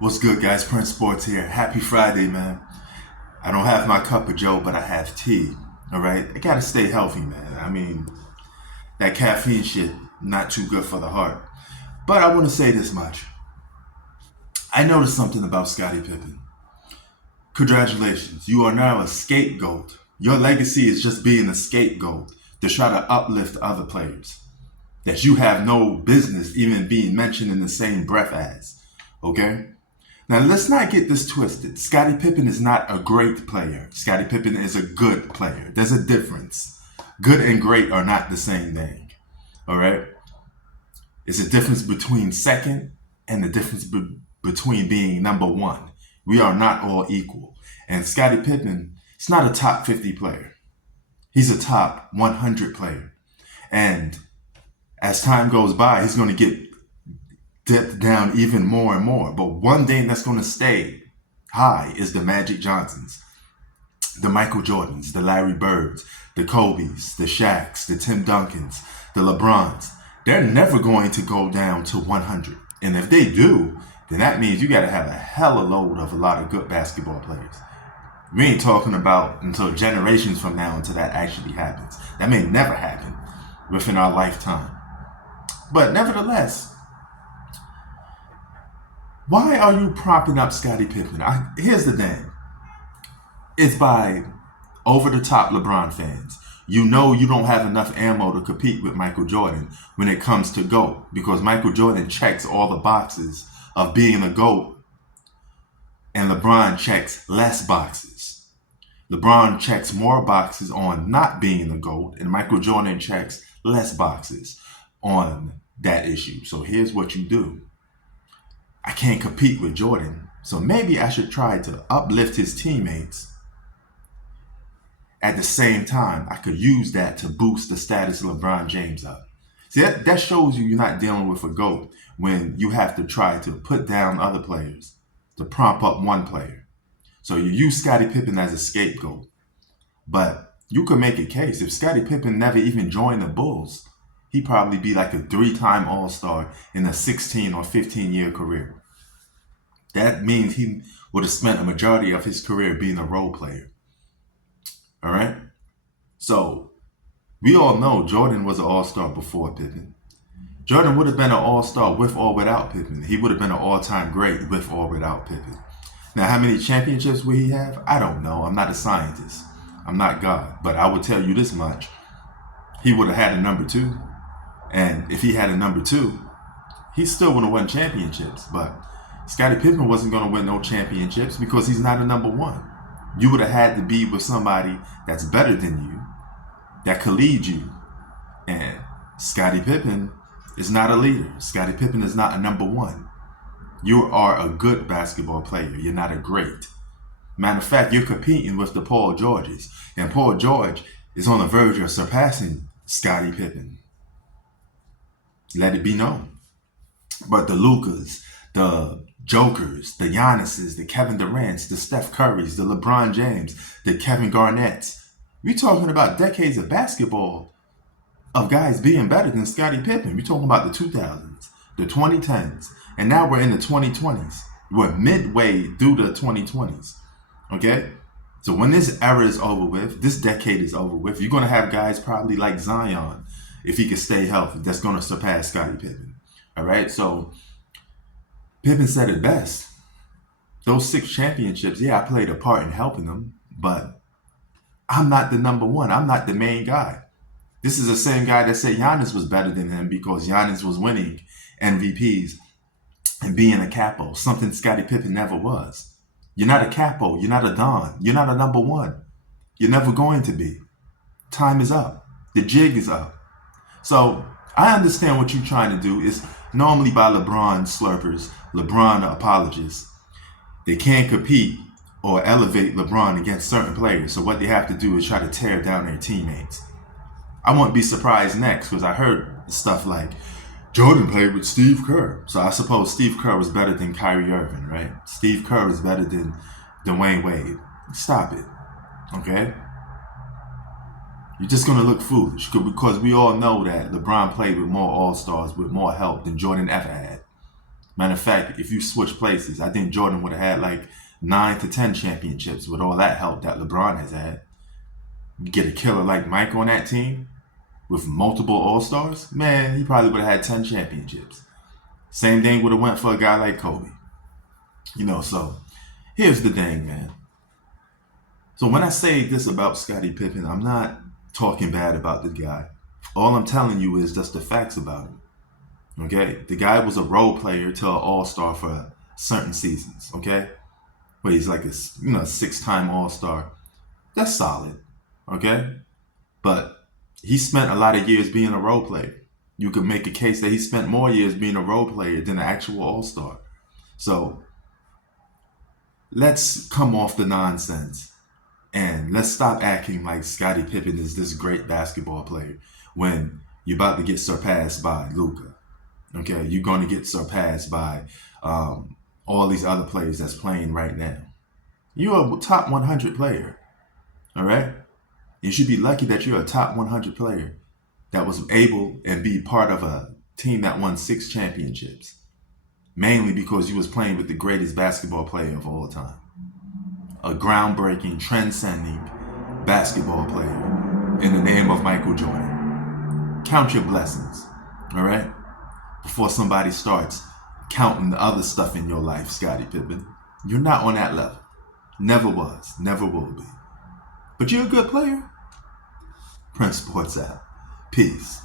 What's good, guys? Prince Sports here. Happy Friday, man. I don't have my cup of Joe, but I have tea. All right? I gotta stay healthy, man. I mean, that caffeine shit, not too good for the heart. But I want to say this much. I noticed something about Scottie Pippen. Congratulations. You are now a scapegoat. Your legacy is just being a scapegoat to try to uplift other players that you have no business even being mentioned in the same breath as. Okay? Now, let's not get this twisted. Scottie Pippen is not a great player. Scottie Pippen is a good player. There's a difference. Good and great are not the same thing. All right? It's a difference between second and the difference between being number one. We are not all equal. And Scottie Pippen is not a top 50 player. He's a top 100 player. And as time goes by, he's going to get dipped down even more and more. But one thing that's going to stay high is the Magic Johnsons, the Michael Jordans, the Larry Birds, the Kobes, the Shaqs, the Tim Duncans, the LeBrons. They're never going to go down to 100. And if they do, then that means you got to have a hella load of a lot of good basketball players. We ain't talking about until generations from now until that actually happens. That may never happen within our lifetime. But nevertheless, why are you propping up Scottie Pippen? Here's the thing. It's by over-the-top LeBron fans. You know you don't have enough ammo to compete with Michael Jordan when it comes to GOAT, because Michael Jordan checks all the boxes of being a GOAT and LeBron checks less boxes. LeBron checks more boxes on not being the GOAT and Michael Jordan checks less boxes on that issue. So here's what you do. I can't compete with Jordan, so maybe I should try to uplift his teammates. At the same time, I could use that to boost the status of LeBron James up. See, that shows you you're not dealing with a GOAT when you have to try to put down other players to prop up one player. So you use Scottie Pippen as a scapegoat. But you could make a case. If Scottie Pippen never even joined the Bulls, he'd probably be like a 3-time All-Star in a 16 or 15-year career. That means he would have spent a majority of his career being a role player. All right? So we all know Jordan was an all-star before Pippen. Jordan would have been an all-star with or without Pippen. He would have been an all-time great with or without Pippen. Now, how many championships will he have? I don't know. I'm not a scientist. I'm not God. But I would tell you this much. He would have had a number 2. And if he had a number 2, he still would have won championships. But Scottie Pippen wasn't going to win no championships because he's not a number 1. You would have had to be with somebody that's better than you, that could lead you. And Scottie Pippen is not a leader. Scottie Pippen is not a number 1. You are a good basketball player. You're not a great. Matter of fact, you're competing with the Paul Georges. And Paul George is on the verge of surpassing Scottie Pippen. Let it be known. But the Lukas, the Jokers, the Giannis's, the Kevin Durant's, the Steph Curry's, the LeBron James, the Kevin Garnett's. We're talking about decades of basketball of guys being better than Scottie Pippen. We're talking about the 2000s, the 2010s, and now we're in the 2020s. We're midway through the 2020s. Okay? So when this era is over with, this decade is over with, you're going to have guys probably like Zion, if he can stay healthy, that's going to surpass Scottie Pippen. All right? So Pippen said it best. Those 6 championships, yeah, I played a part in helping them, but I'm not the number 1. I'm not the main guy. This is the same guy that said Giannis was better than him because Giannis was winning MVPs and being a capo, something Scottie Pippen never was. You're not a capo. You're not a don. You're not a number 1. You're never going to be. Time is up. The jig is up. So I understand what you're trying to do is normally by LeBron slurpers, LeBron apologists. They can't compete or elevate LeBron against certain players. So what they have to do is try to tear down their teammates. I won't be surprised next because I heard stuff like Jordan played with Steve Kerr. So I suppose Steve Kerr was better than Kyrie Irving, right? Steve Kerr was better than Dwayne Wade. Stop it. Okay? You're just going to look foolish because we all know that LeBron played with more All-Stars with more help than Jordan ever had. Matter of fact, if you switch places, I think Jordan would have had like 9 to 10 championships with all that help that LeBron has had. You get a killer like Mike on that team with multiple All-Stars, man, he probably would have had 10 championships. Same thing would have went for a guy like Kobe. So here's the thing, man. So when I say this about Scottie Pippen, I'm not talking bad about the guy. All I'm telling you is just the facts about him. Okay? The guy was a role player to an all-star for certain seasons. Okay? But he's like a 6-time all-star. That's solid. Okay? But he spent a lot of years being a role player. You could make a case that he spent more years being a role player than an actual all-star. So let's come off the nonsense. And let's stop acting like Scottie Pippen is this great basketball player when you're about to get surpassed by Luka. Okay, you're going to get surpassed by all these other players that's playing right now. You're a top 100 player, all right? You should be lucky that you're a top 100 player that was able and be part of a team that won 6 championships, mainly because you was playing with the greatest basketball player of all time. A groundbreaking, transcending basketball player in the name of Michael Jordan. Count your blessings, all right? Before somebody starts counting the other stuff in your life, Scottie Pippen. You're not on that level. Never was, never will be. But you're a good player. Prince Sports out. Peace.